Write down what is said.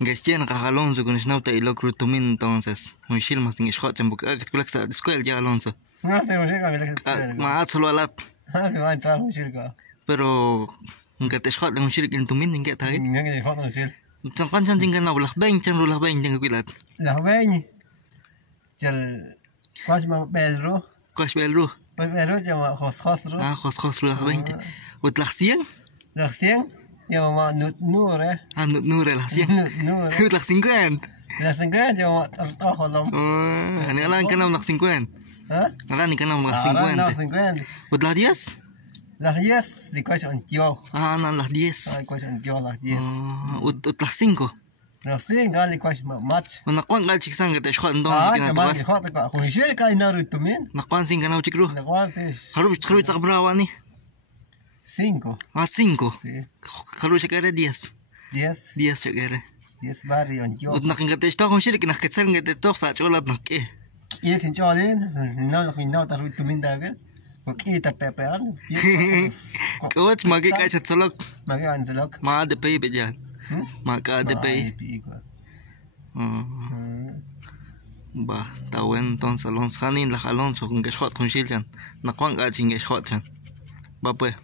Gestión Alonso con Schnauta y lo crutumin entonces. Un shilmas en Schott en Buca que tú la escuela ya Alonso. No sé, un chico, me escuela. Ma solo alat. Ah, se va a entrar un chico. Pero nunca te Schott en un shirk en tumin en que ta. Nggak nggak kok nggak sih. Tan kan san tinggal na ulah beng cang ulah beng jang kuilat. Lah bayi. Jal pas mau belro. Kos belru. Pas belro cuma khos ro. Ah khos ulah beng. Utlah siang. Lah siang. Ya mau nur ya. Ah nur lah siang. Nur. Utlah 50. Lah sengkang cuma tertawa kolom. Oh, ani alang kana nak 50. Hah? Alang kana nak Nah, 50. 50. Utlah 10. Lah yes, di kuas on tio. Ah, nan lah 10. Ah, kuas on tio lah yes. Utlah 5. Lah siang kali kuas match. Nakwan gal chiksang gete Schott ndong Ah, kana cuma tuan. di kota kok. Kung sih kali naruh itu min. Nakwan sing kana uchikru. Nah, kuas sih Haru sa brawa ni. 5. Ah 5. Sí. Haru sa kere 10. 10. 10 sa kere. 10 bari on tio. Ut nakin gete sto kon shirik nak ketsel gete tok sa cholat nak e. Yes, in Jolin, no lo que no te ruito min dagen. Porque ita pepean. Kawat magi ka sa tsolok. Magi anzelok. Ma de pay bejan. Ma ka de pay. Ba, tawen ton salon sanin la Alonso con que shot con Shiljan. Nakwan ga ching shot chan. Ba pues.